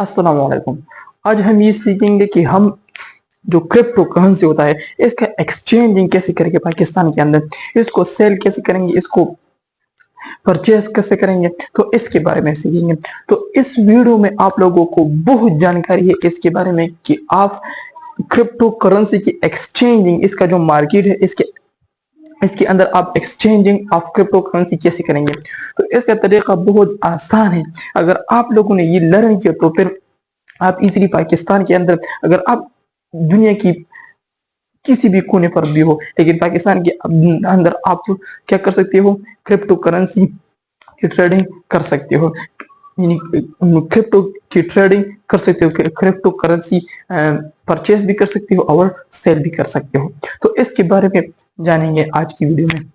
अस्सलाम वालेकुम। आज हम ये सीखेंगे कि हम जो क्रिप्टो करेंसी होता है इसका एक्सचेंजिंग कैसे करेंगे पाकिस्तान के अंदर, इसको सेल कैसे करेंगे, इसको परचेज कैसे करेंगे, तो इसके बारे में सीखेंगे। तो इस वीडियो में आप लोगों को बहुत जानकारी है इसके बारे में कि आप क्रिप्टो करेंसी की एक्सचेंजिंग, इसका जो मार्केट है इसके इसके अंदर आप एक्सचेंजिंग ऑफ क्रिप्टो करेंसी कैसे करेंगे। तो इसका तरीका बहुत आसान है। अगर आप लोगों ने ये लर्न किया तो फिर आप इजीली पाकिस्तान के अंदर, अगर आप दुनिया की किसी भी कोने पर भी हो लेकिन पाकिस्तान के अंदर आप क्या कर सकते हो, क्रिप्टो करेंसी की ट्रेडिंग कर सकते हो, यानी क्रिप्टो की ट्रेडिंग कर सकते हो, क्रिप्टो करेंसी परचेज भी कर सकते हो और सेल भी कर सकते हो। तो इसके बारे में जानेंगे आज की वीडियो में।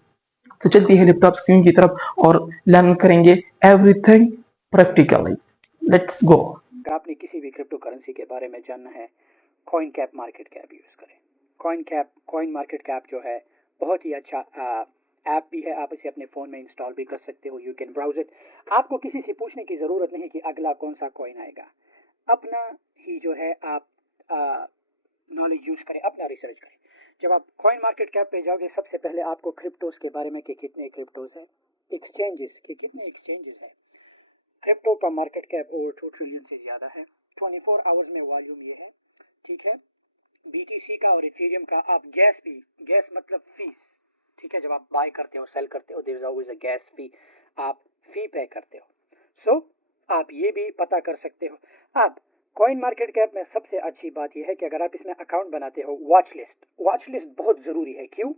तो चलते हैं लैपटॉप स्क्रीन की तरफ और लर्न करेंगे एवरीथिंग प्रैक्टिकली। Let's go. अगर आपने किसी भी क्रिप्टो करेंसी के बारे में जानना है, coin cap market cap use करें। कॉइन मार्केट कैप जो है बहुत ही अच्छा ऐप भी है। आप इसे अपने फ़ोन में इंस्टॉल भी कर सकते हो। You can browse it. आपको किसी से पूछने की ज़रूरत नहीं कि अगला कौन सा कॉइन आएगा। अपना ही जो है आप नॉलेज यूज़ करें, अपना रिसर्च करें। जब आप कॉइन मार्केट कैप पे जाओगे, सबसे पहले आपको क्रिप्टोज के बारे में कि कितने क्रिप्टोज हैं, एक्सचेंजेस के कितने एक्सचेंजेस हैं। क्रिप्टो का मार्केट कैप ओवर 2 ट्रिलियन से ज़्यादा है। 24 आवर्स में वॉल्यूम ये है, ठीक है। बीटीसी का और इथेरियम का आप गैस मतलब फीस, ठीक है। जब आप बाय करते हो सेल करते हो, there is always a gas fee, आप फी पे करते हो। सो आप ये भी पता कर सकते हो। आप कॉइन मार्केट कैप में सबसे अच्छी बात यह है कि अगर आप इसमें अकाउंट बनाते हो, वॉच लिस्ट बहुत ज़रूरी है। क्यों?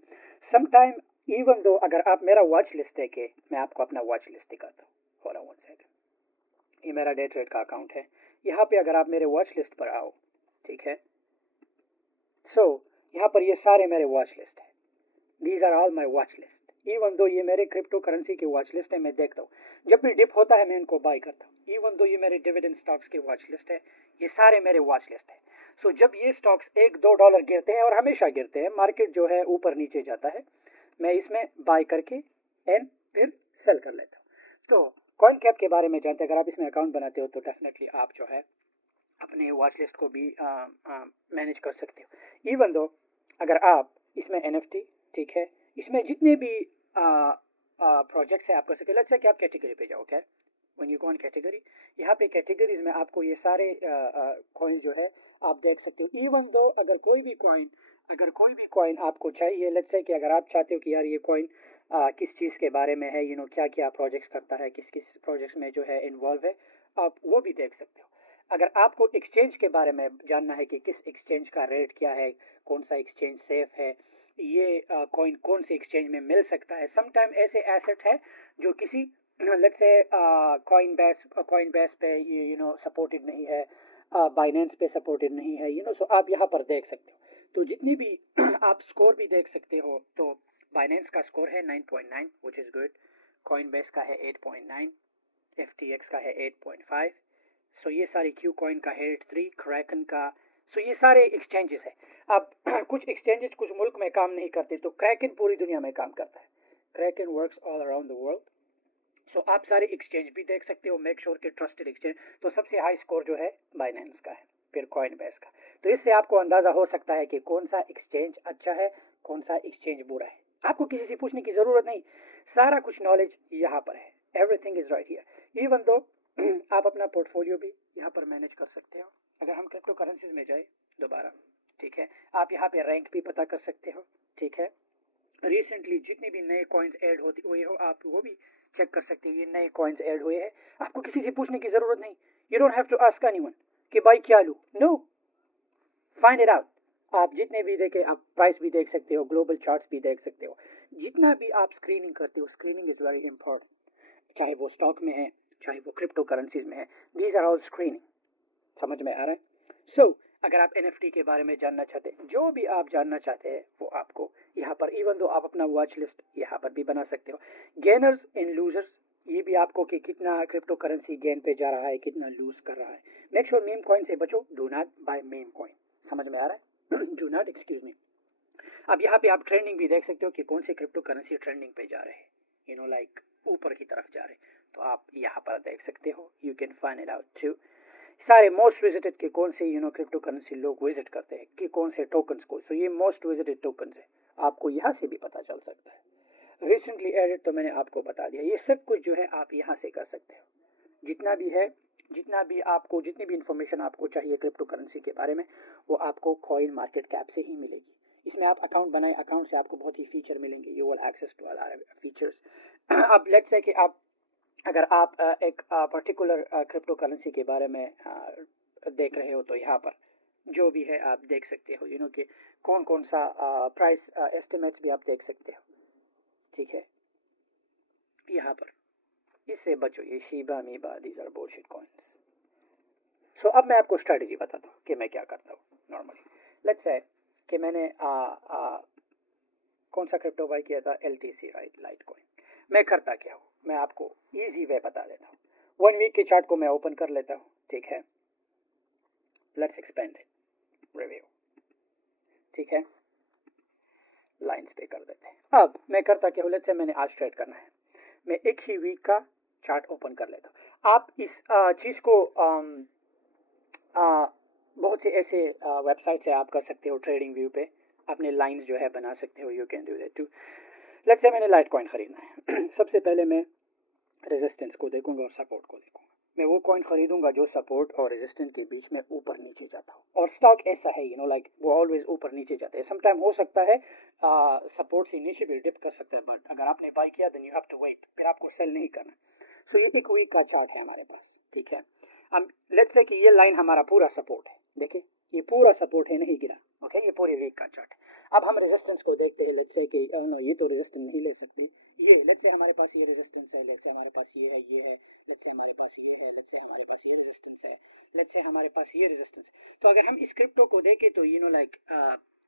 समटाइम इवन दो अगर आप मेरा वॉच लिस्ट देखे, मैं आपको अपना वॉच लिस्ट दिखाता हूँ। फॉर वन सेकंड, ये मेरा डे ट्रेड का अकाउंट है। यहाँ पे अगर आप मेरे वॉच लिस्ट पर आओ, ठीक है। सो यहाँ पर ये सारे मेरे वॉच लिस्ट है। These are all my watch list. Even though ये मेरे क्रिप्टो करेंसी की वॉच लिस्ट है, मैं देखता हूँ जब भी डिप होता है मैं इनको बाय करता हूँ। इवन दो ये मेरे डिविडेंड स्टॉक्स की वॉच लिस्ट है, ये सारे मेरे वॉच लिस्ट है। सो जब ये स्टॉक्स $1-2 गिरते हैं, और हमेशा गिरते हैं, मार्केट जो है ऊपर नीचे जाता है, मैं इसमें बाय करके एंड फिर सेल कर लेता हूँ। तो कॉइन कैप के बारे में जानते हैं। अगर आप इसमें अकाउंट बनाते हो तो डेफिनेटली आप जो है अपने वॉच लिस्ट को भी मैनेज कर सकते हो। इवन दो अगर आप इसमें एनएफटी, ठीक है, इसमें जितने भी प्रोजेक्ट्स हैं आप कर सकते हो। लेट्स से कि आप कैटेगरी पे जाओ, क्या when you go on category, यहाँ पे कैटेगरीज में आपको ये सारे कॉइन जो है आप देख सकते हो। इवन दो अगर कोई भी कॉइन आपको चाहिए, लेट्स से कि अगर आप चाहते हो कि यार ये कॉइन किस चीज़ के बारे में है, क्या क्या प्रोजेक्ट्स करता है, किस किस प्रोजेक्ट्स में जो है इन्वॉल्व है, आप वो भी देख सकते हो। अगर आपको एक्सचेंज के बारे में जानना है कि किस एक्सचेंज का रेट क्या है, कौन सा एक्सचेंज सेफ है, ये कॉइन कौन से एक्सचेंज में मिल सकता है। समटाइम ऐसे एसेट है जो किसी लेट्स से कॉइन बेस पे सपोर्टेड नहीं है, बाइनेंस पे सपोर्टेड नहीं है, सो आप यहाँ पर देख सकते हो। तो जितनी भी आप स्कोर भी देख सकते हो। तो बाइनेंस का स्कोर है 9.9 which is good, coin base का है 8.9, FTX का है 8.5। सो ये सारी क्यू कॉइन का है 8.3, क्रैकन का। सो ये सारे एक्सचेंजेस है। अब कुछ एक्सचेंजेस कुछ मुल्क में काम नहीं करते, तो क्रैकन पूरी दुनिया में काम करता है। Kraken works all around the world. So आप सारे एक्सचेंज भी देख सकते हो, मेक श्योर के ट्रस्टेड एक्सचेंज। तो सबसे हाई स्कोर जो है बाइनेंस का है, फिर कॉइन बेस का। तो इससे आपको अंदाजा हो सकता है कि कौन सा एक्सचेंज अच्छा है, कौन सा एक्सचेंज बुरा है। आपको किसी से पूछने की जरूरत नहीं, सारा कुछ नॉलेज यहाँ पर है। Everything is right here. Even though आप अपना पोर्टफोलियो भी यहाँ पर मैनेज कर सकते हो। अगर हम क्रिप्टो करेंसीज में जाए दोबारा, ठीक है, आप यहाँ पे रैंक भी पता कर सकते हो, ठीक है। रिसेंटली जितनी भी नए कॉइन्स ऐड होती हुए हो, आप वो भी चेक कर सकते हो। ये नए कॉइन्स ऐड हुए हैं, आपको किसी से पूछने की जरूरत नहीं। You don't have to ask anyone कि भाई क्या लूँ, नो, फाइंड इट आउट। आप जितने भी देखे, आप प्राइस भी देख सकते हो, ग्लोबल चार्ट्स भी देख सकते हो। जितना भी आप स्क्रीनिंग करते हो, स्क्रीनिंग इज वेरी इंपॉर्टेंट, चाहे वो स्टॉक में है, चाहे वो क्रिप्टो करेंसीज में है। These are all screening. समझ में आ रहा है? सो अगर आप एनएफटी के बारे में जानना चाहते हैं, जो भी आप जानना चाहते हैं वो आपको यहाँ पर, इवन दो आप अपना वॉच लिस्ट यहाँ पर भी बना सकते हो। गेनर्स इन लूजर्स, ये भी आपको कि कितना क्रिप्टो करेंसी गेन पे जा रहा है, कितना लूज कर रहा है। मेक श्योर मीम कॉइन से बचो, do not buy meme coin. समझ में आ रहा है? Do not, excuse me. अब यहाँ पे आप ट्रेंडिंग भी देख सकते हो कि कौन से क्रिप्टो करेंसी ट्रेंडिंग पे जा रहे हैं, लाइक ऊपर की तरफ जा रहे हैं। तो आप यहाँ पर देख सकते हो, you can find it out too. सारे मोस्ट विजिटेड के कौन से क्रिप्टो करेंसी लोग विजिट करते हैं कि कौन से टोकन्स को, तो ये मोस्ट विजिटेड टोकन्स है, आपको यहाँ से भी पता चल सकता है। रिसेंटली एडेड तो मैंने आपको बता दिया, ये सब कुछ जो है आप यहाँ से कर सकते हो। जितना भी है, जितनी भी इंफॉर्मेशन आपको चाहिए क्रिप्टो करेंसी के बारे में, वो आपको कॉइन मार्केट कैप से ही मिलेगी। इसमें आप अकाउंट बनाए, अकाउंट से आपको बहुत ही फीचर मिलेंगे, you will access to all features. अब लेट्स से कि अगर आप एक पर्टिकुलर क्रिप्टो करेंसी के बारे में देख रहे हो, तो यहाँ पर जो भी है आप देख सकते हो, कि कौन कौन सा प्राइस एस्टिमेट्स भी आप देख सकते हो, ठीक है। यहाँ पर इससे बचो, ये शीबा मीबा, these are bullshit coins. So अब मैं आपको स्ट्रेटजी बताता हूँ कि मैं क्या करता हूँ नॉर्मली। लेट्स से कि मैंने कौन सा क्रिप्टो बाय किया था, LTC, राइट, लाइट कॉइन। मैं करता क्या हूँ, मैं आपको इजी वे बता देता हूँ। 1 वीक के चार्ट को मैं ओपन कर लेता हूँ, ठीक है। लेट्स एक्सपेंड इट, रिव्यू, ठीक है, लाइन्स पे कर देते हैं। अब मैं करता क्या हूँ, लेट्स से मैंने आज ट्रेड करना है, मैं एक ही वीक का चार्ट ओपन कर लेता हूँ। आप इस चीज़ को बहुत से ऐसे वेबसाइट से आप कर सकते हो, ट्रेडिंग व्यू पे अपने लाइंस जो है बना सकते हो, you can do that too. Let's say मैंने लाइट कॉइन खरीदना है सबसे पहले मैं रेजिस्टेंस को देखूंगा और सपोर्ट को देखूंगा। मैं वो कॉइन खरीदूंगा जो सपोर्ट और रेजिस्टेंस के बीच में ऊपर नीचे जाता हो, और स्टॉक ऐसा है लाइक वो ऑलवेज ऊपर नीचे जाते हैं। समटाइम हो सकता है सपोर्ट से नीचे भी डिप कर सकता है, बट अगर आपने बाय किया then you have to wait, फिर आपको सेल नहीं करना। सो ये एक वीक का चार्ट है हमारे पास, ठीक है। अब लेट्स से कि ये लाइन हमारा पूरा सपोर्ट है, देखिए ये पूरा सपोर्ट है, नहीं गिरा, ओके, ये पूरे वीक का चार्ट है। अब हम रेजिस्टेंस को देखते हैं। लेट्स से कि नो, ये तो रेजिस्टेंस नहीं ले सकते, ये लेट्स से हमारे पास ये रेजिस्टेंस है, लेट्स से हमारे पास ये है, लेट्स से हमारे पास ये है, लेट्स से हमारे पास ये रेजिस्टेंस है, लेट्स से हमारे पास ये रेजिस्टेंस। तो अगर हम इस क्रिप्टो को देखें तो लाइक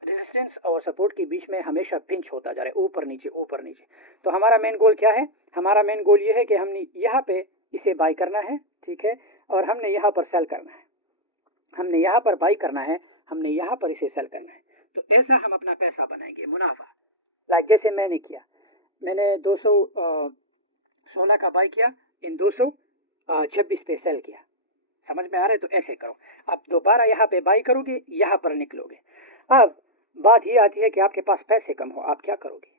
रेजिस्टेंस और सपोर्ट के बीच में हमेशा पिंच होता जा रहा है, ऊपर नीचे ऊपर नीचे। तो हमारा मेन गोल क्या है, हमारा मेन गोल ये है कि हमने यहाँ पे इसे बाय करना है, ठीक है, और हमने यहाँ पर सेल करना है। हमने यहाँ पर बाई करना है, हमने यहाँ पर इसे सेल करना है। तो ऐसा हम अपना पैसा बनाएंगे, मुनाफा। लाइक जैसे मैंने किया, मैंने 216 का बाई किया, इन 226 पे सेल किया। समझ में आ रहा है? तो ऐसे करो। अब दोबारा यहाँ पे बाई करोगे, यहाँ पर निकलोगे। अब बात ये आती है कि आपके पास पैसे कम हो, आप क्या करोगे,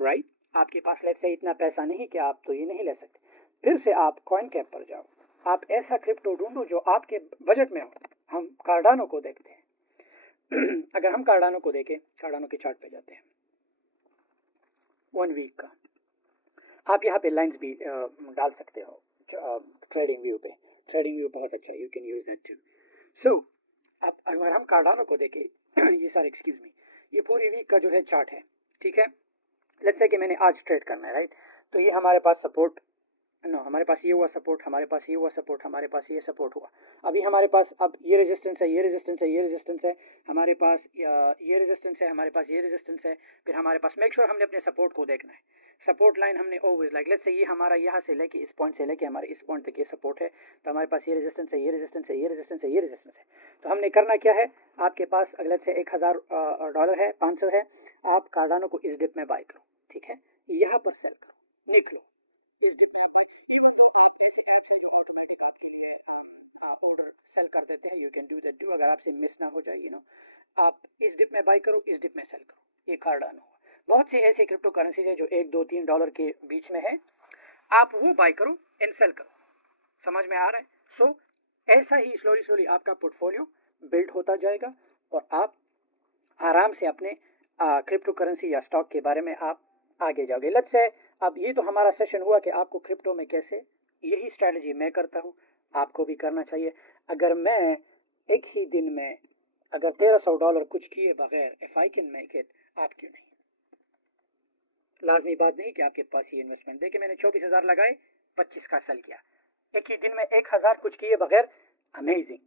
राइट? आपके पास लेट्स से इतना पैसा नहीं कि आप तो ये नहीं ले सकते, फिर से आप कॉइन कैप पर जाओ, आप ऐसा क्रिप्टो ढूंढो जो आपके बजट में हो। हम कार्डानो को देखते हैं अगर हम कार्डानो को देखें, कार्डानो के चार्ट पे जाते हैं 1 वीक का, आप यहाँ पे लाइंस भी डाल सकते हो ट्रेडिंग व्यू पे। ट्रेडिंग व्यू बहुत अच्छा है, you can use that too. So अब अगर हम कार्डानो को देखें ये सारे एक्सक्यूज मी, ये पूरी वीक का जो है चार्ट है, ठीक है। लेट्स से कि मैंने आज ट्रेड करना है, राइट? तो ये हमारे पास सपोर्ट, नो, हमारे पास ये हुआ सपोर्ट, हमारे पास ये हुआ सपोर्ट, हमारे पास ये सपोर्ट हुआ। अभी हमारे पास अब ये रेजिस्टेंस है, ये रेजिस्टेंस है, ये रेजिस्टेंस है, हमारे पास ये रेजिस्टेंस है, हमारे पास ये रेजिस्टेंस है, फिर हमारे पास मेक श्योर हमने अपने सपोर्ट को देखना है। सपोर्ट लाइन हमने ऑलवेज लाइक लेट्स से ये हमारा यहाँ से लेके इस पॉइंट से लेके हमारे इस पॉइंट तक ये सपोर्ट है, तो हमारे पास ये रेजिस्टेंस है, ये रेजिस्टेंस है, ये रेजिस्टेंस है, ये रेजिस्टेंस है। तो हमने करना क्या है, आपके पास अगले से $1000 है, 500 है, आप कार्डानो को इस डिप में बाय करो, ठीक है, यहाँ पर सेल करो, निकलो इस डिप में आप बाय। इवन तो आप ऐसे ऐप्स है जो ऑटोमेटिक आपके लिए ऑर्डर सेल कर देते हैं, you can do that too. अगर आपसे मिस ना हो जाए, आप इस डिप में बाय करो, इस डिप में सेल करो, ये कार्डानो हुआ। बहुत से ऐसे क्रिप्टो करेंसीज है जो $1, $2, $3 के बीच में है, आप वो बाय करो एंड सेल करो। समझ में आ रहा है? सो ऐसा ही स्लोली स्लोली आपका पोर्टफोलियो बिल्ड होता जाएगा और आप आराम से अपने क्रिप्टो करेंसी या स्टॉक के बारे में आप आगे जाओगे। लेट्स से अब ये तो हमारा सेशन हुआ कि आपको क्रिप्टो में कैसे, यही स्ट्रेटजी मैं करता हूँ, आपको भी करना चाहिए। अगर मैं एक ही दिन में अगर $1300 कुछ किए बगैर, if I can make it, आप क्यों नहीं? लाजमी बात नहीं कि आपके पास ये इन्वेस्टमेंट, देखिए मैंने 24,000 लगाए, 25 का सेल किया, एक ही दिन में 1000 कुछ किए बगैर, अमेजिंग।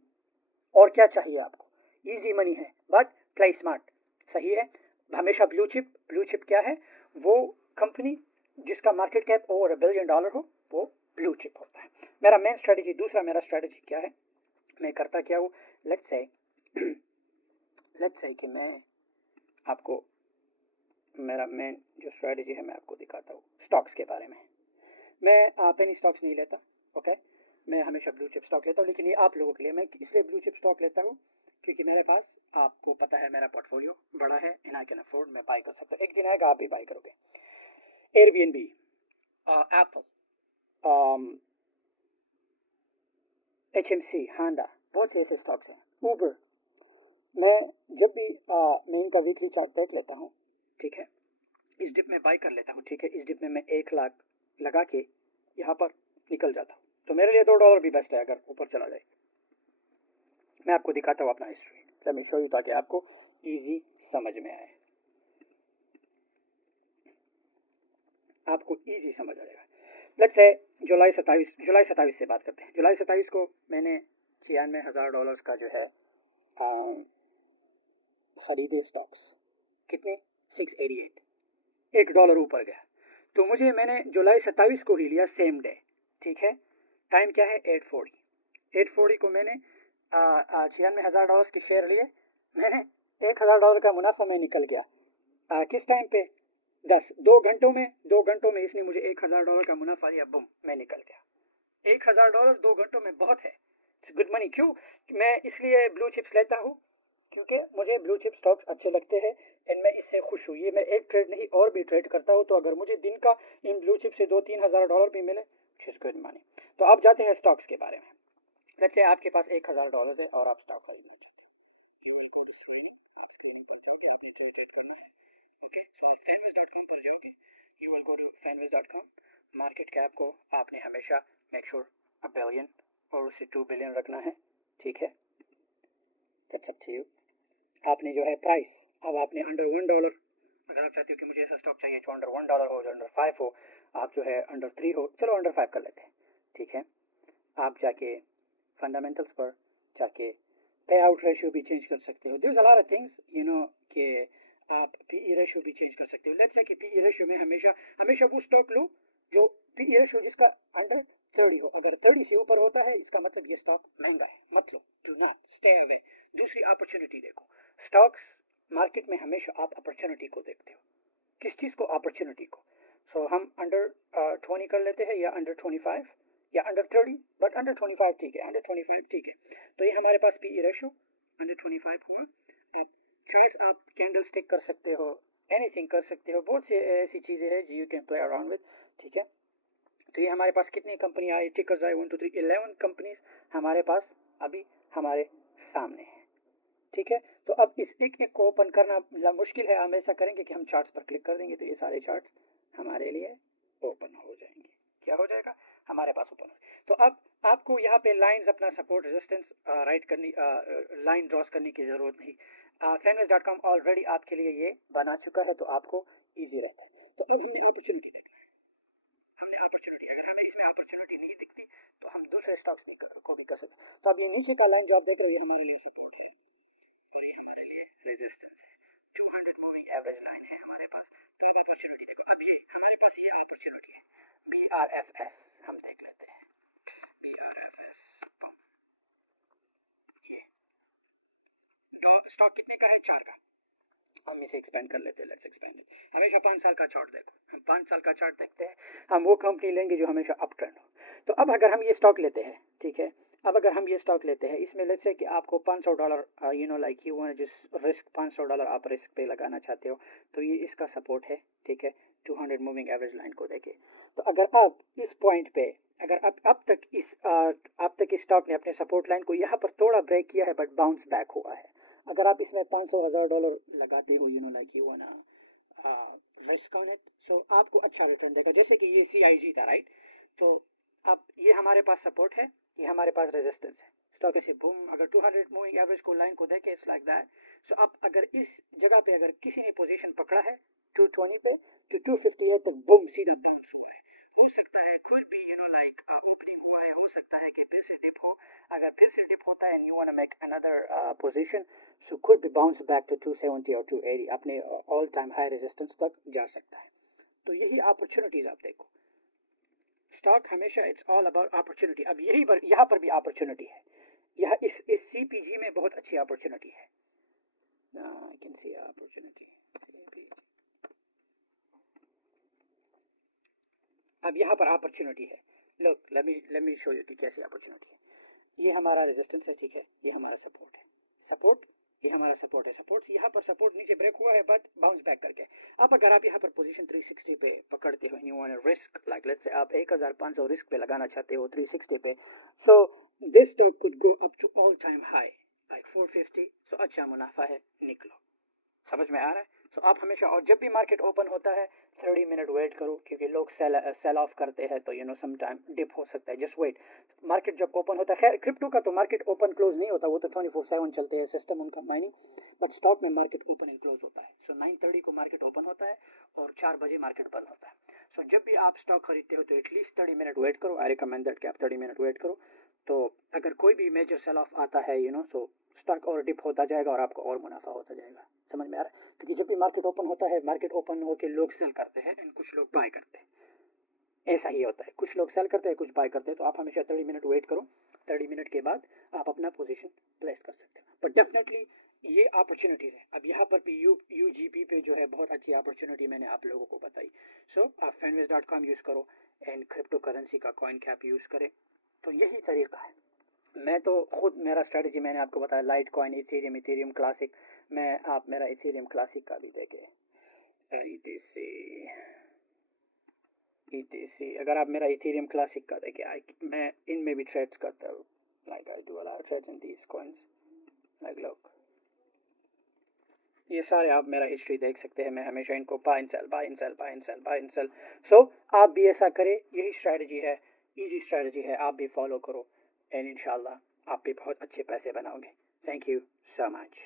और क्या चाहिए आपको? इजी मनी है, बट प्ले स्मार्ट, सही है। हमेशा ब्लू चिप क्या है? वो कंपनी जिसका मार्केट कैप ओवर $1 बिलियन हो, वो ब्लू चिप होता है। मेरा मेन स्ट्रेटजी, दूसरा मेरा स्ट्रेटजी क्या है, मैं करता क्या हूँ, लेट्स से कि मैं आपको मेरा मेन जो स्ट्रेटजी है मैं आपको दिखाता हूँ। स्टॉक्स के बारे में मैं पेनी स्टॉक्स नहीं लेता, ओके। मैं हमेशा ब्लू चिप स्टॉक लेता हूँ, लेकिन ये आप लोगों के लिए मैं इसलिए ब्लू चिप स्टॉक लेता हूँ क्योंकि मेरे पास, आपको पता है, मेरा पोर्टफोलियो बड़ा है एंड आई कैन अफोर्ड, मैं बाई कर सकता हूँ। एक दिन आएगा आप भी बाई करोगे। एयरबीएनबी, एप्पल, HMC, हांडा, बहुत से ऐसे स्टॉक्स हैं। ऊबर, मैं जब भी मैं इनका वीकली चार्ट देख लेता हूँ, ठीक है, इस डिप में बाई कर लेता हूँ, ठीक है, इस डिप में मैं 1 लाख लगा के यहाँ पर निकल जाता हूँ, तो मेरे लिए $2 भी बेस्ट है अगर ऊपर चला जाए। मैं आपको दिखाता हूँ अपना history, let me show you, ताकि आपको इजी समझ में आए, आपको इजी समझ आ जाएगा। लेट्स से जुलाई 27 से बात करते हैं। जुलाई 27 को मैंने $96,000 का जो है खरीदे स्टॉक्स। कितने? 688, $1 ऊपर गया, तो मैंने जुलाई 27 को ही लिया, सेम डे, ठीक है। टाइम क्या है? 840 को मैंने $96,000 के शेयर लिए, मैंने $1,000 का मुनाफा में निकल गया। किस टाइम पे? 2 घंटों में इसने मुझे $1,000 का मुनाफा दिया, बुम, मैं निकल गया। $1,000 2 घंटों में बहुत है, इट्स गुड मनी। क्यों? मैं इसलिए ब्लू चिप्स लेता हूँ क्योंकि मुझे ब्लू चिप स्टॉक्स अच्छे लगते हैं एंड मैं इससे खुश हुई। ये मैं एक ट्रेड नहीं और भी ट्रेड करता हूँ, तो अगर मुझे दिन का इन ब्लू चिप से $2-3 भी मिले, इट्स गुड मनी। तो आप जाते हैं स्टॉक्स के बारे में। लेट्स से आपके पास $1,000 है और आप स्टॉक खरीदना चाहते हैं। You will go to screening, आप स्क्रीनिंग पर जाओगे, आपने ट्रेड करना है, ओके। सो आप fanviz.com पर जाओगे, you will go to fanviz.com। Market cap को आपने हमेशा मेक श्योर $1 बिलियन और उसे $2 बिलियन रखना है, ठीक है, दैट्स अप टू यू। आपने जो है प्राइस, अब आपने अंडर $1, अगर आप चाहते हो कि मुझे ऐसा स्टॉक चाहिए जो अंडर $1 हो, जो अंडर 5 हो, आप जो है अंडर 3 हो, चलो अंडर 5 कर लेते हैं, ठीक है। आप जाके फंडामेंटल्स पर जाके पे आउट रेशियो भी चेंज कर सकते हो। There is a lot of things, you know, कि आप पीई रेशियो भी चेंज कर सकते हो। लेट्स से कि पीई रेशियो में हमेशा वो स्टॉक लो जो पीई रेशियो जिसका अंडर 30 हो। अगर 30 से ऊपर होता है, इसका मतलब ये स्टॉक महंगा है, मत लो, डू नॉट, स्टे अवे। दूसरी अपॉर्चुनिटी देखो। स्टॉक्स मार्केट में हमेशा आप अपॉर्चुनिटी को देखते हो। किस चीज़ को? अपॉर्चुनिटी को। सो हम अंडर 20 कर लेते हैं, या अंडर 25, या अंडर 30, बट अंडर 25 ठीक है, अंडर 25 ठीक है। तो ये हमारे पास पीई रेशियो अंडर 25 हुआ। आप चार्ट्स, आप कैंडल स्टिक कर सकते हो, एनीथिंग कर सकते हो, बहुत सी ऐसी चीज़ें हैं जो you can play around with, ठीक है। तो ये हमारे पास कितनी कंपनी आई, टिकर्स आए 1 2 3 11 कंपनीज हमारे पास अभी हमारे सामने है, ठीक है। तो अब इस एक एक को ओपन करना मुश्किल है, हम ऐसा करेंगे कि हम चार्ट्स पर क्लिक कर देंगे, तो ये सारे चार्ट्स हमारे लिए ओपन हो जाएंगे। क्या हो जाएगा? हमारे पास ओपन हो। तो अब आपको यहाँ पे लाइंस, अपना सपोर्ट रेजिस्टेंस राइट करनी, लाइन ड्रॉस करने की ज़रूरत नहीं। fanviz.com ऑलरेडी आपके लिए ये बना चुका है, तो आपको ईजी रहता है। तो अब हमने अपॉर्चुनिटी देखा, हमने अपॉर्चुनिटी, अगर हमें इसमें अपॉर्चुनिटी नहीं दिखती तो हम दूसरे स्टॉक्स को भी कर सकते हैं। तो अब ये नीचे का लाइन जो आप देख रहे हो, ये हमारे लिए सपोर्ट है और ये हमारे लिए रेजिस्टेंस है। 200 मूविंग एवरेज लाइन है हमारे पास। तो अब अपॉर्चुनिटी देखो, अब ये हमारे पास ये अपॉर्चुनिटी है, BRFS हम देख लेते हैं। BRFS, तो स्टॉक कितने का है? 4 का। हम इसे एक्सपेंड कर लेते हैं, लेट्स एक्सपेंड इट। हमेशा 5 साल का चार्ट देखो, हम 5 साल का चार्ट देखते हैं, हम वो कंपनी लेंगे जो हमेशा अप ट्रेंड हो। तो अब अगर हम ये स्टॉक लेते हैं, ठीक है, अब अगर हम ये स्टॉक लेते हैं, इसमें लेट्स से कि आपको $500, you know, like you want जिस रिस्क, $500 आप रिस्क पे लगाना चाहते हो, तो ये इसका सपोर्ट है, ठीक है, 200 मूविंग एवरेज लाइन को देखे। तो अगर आप इस पॉइंट पे, अगर आप अब तक इस स्टॉक ने अपने सपोर्ट लाइन को यहाँ पर थोड़ा ब्रेक किया है, बट बाउंस बैक हुआ है। अगर आप इसमें $500,000 लगाते हो, you know, like you wanna risk on it, so आपको अच्छा रिटर्न देगा। जैसे कि ये CIG था, राइट? तो अब ये हमारे पास सपोर्ट है, ये हमारे पास रेजिस्टेंस है। स्टॉक ऐसे बूम, अगर 200 मूविंग एवरेज को लाइन को देखे, इट्स लाइक दैट। सो अब अगर इस जगह पे अगर किसी ने पोजीशन पकड़ा है 220 पे तो 258 तक बूम सीधा बाउंस हुआ है। हो सकता है खुद भी, यू नो, लाइक ओपनिंग हुआ है, हो सकता है कि फिर से डिप हो। अगर फिर से डिप होता है and you want to make another position, so could be bounce back to 270 और 280, अपने ऑल टाइम हाई रेजिस्टेंस तक जा सकता है। तो यही अपॉर्चुनिटीज आप देखो, स्टॉक हमेशा इट्स ऑल अबाउट अपॉर्चुनिटी। अब यही पर, यहाँ पर भी अपॉर्चुनिटी है, यह इस CPG में बहुत अच्छी अपॉर्चुनिटी है। I can see opportunity. अब यहाँ पर अपॉर्चुनिटी है, look let me show you कि कैसी अपॉर्चुनिटी है। ये हमारा रेजिस्टेंस है, ठीक है, ये हमारा सपोर्ट है, सपोर्ट, ये हमारा सपोर्ट है, सपोर्ट यहाँ पर सपोर्ट नीचे ब्रेक हुआ है बट बाउंस बैक करके अब अगर आप यहाँ पर पोजीशन 360 पे पकड़ते हो, you want risk like let's say आप 1500 रिस्क पे लगाना चाहते हो 360 पे, so this stock could go up to all time high like 450, so अच्छा मुनाफा है, निकलो। समझ में आ रहा है? सो आप हमेशा, और जब भी मार्केट ओपन होता है 30 मिनट वेट करो, क्योंकि लोग सेल ऑफ करते हैं तो सम टाइम डिप हो सकता है, जस्ट वेट। मार्केट जब ओपन होता है, खैर क्रिप्टो का तो मार्केट ओपन क्लोज नहीं होता, वो तो 24/7 चलते हैं सिस्टम उनका माइनिंग, बट स्टॉक में मार्केट ओपन एंड क्लोज होता है। सो 9:30 को मार्केट ओपन होता है और 4 बजे मार्केट बंद होता है। सो जब भी आप स्टॉक खरीदते हो तो एटलीस्ट 30 मिनट वेट करो। आई रिकमेंड दैट कि आप 30 मिनट वेट करो। तो अगर कोई भी मेजर सेल ऑफ आता है सो स्टॉक और डिप होता जाएगा और आपको और मुनाफा होता जाएगा। समझ में आ रहा है? क्योंकि जब भी मार्केट ओपन होता है, मार्केट ओपन होकर लोग सेल करते हैं एंड कुछ लोग बाय करते हैं, ऐसा ही होता है, कुछ लोग सेल करते हैं, कुछ बाय करते हैं। तो आप हमेशा 30 मिनट वेट करो, 30 मिनट के बाद आप अपना पोजीशन प्लेस कर सकते हैं। बट डेफिनेटली ये अपॉर्चुनिटीज़ है। अब यहाँ पर भी यूजीपी पे जो है बहुत अच्छी अपॉर्चुनिटी मैंने आप लोगों को बताई। सो आप fanways.com यूज़ करो एंड क्रिप्टो करेंसी का कॉइन कैप यूज़ करें, तो यही तरीका है। मैं तो खुद, मेरा स्ट्रेटजी मैंने आपको बताया, लाइट कॉइन, इथेरियम क्लासिक। मैं आप मेरा इथेरियम क्लासिक का भी देखें, ETC अगर आप मेरा इथेरियम क्लासिक का देखें, मैं इनमें भी ट्रेड्स करता हूँ, like I do a lot of trades in these coins, like look, ये सारे आप मेरा हिस्ट्री देख सकते हैं। मैं हमेशा इनको buy and sell, buy and sell, buy and sell, buy and sell. So आप भी ऐसा करें, यही स्ट्रेटजी है, इजी स्ट्रेटजी है, आप भी फॉलो करो एंड इंशाल्लाह आप भी बहुत अच्छे पैसे बनाओगे। Thank you so much.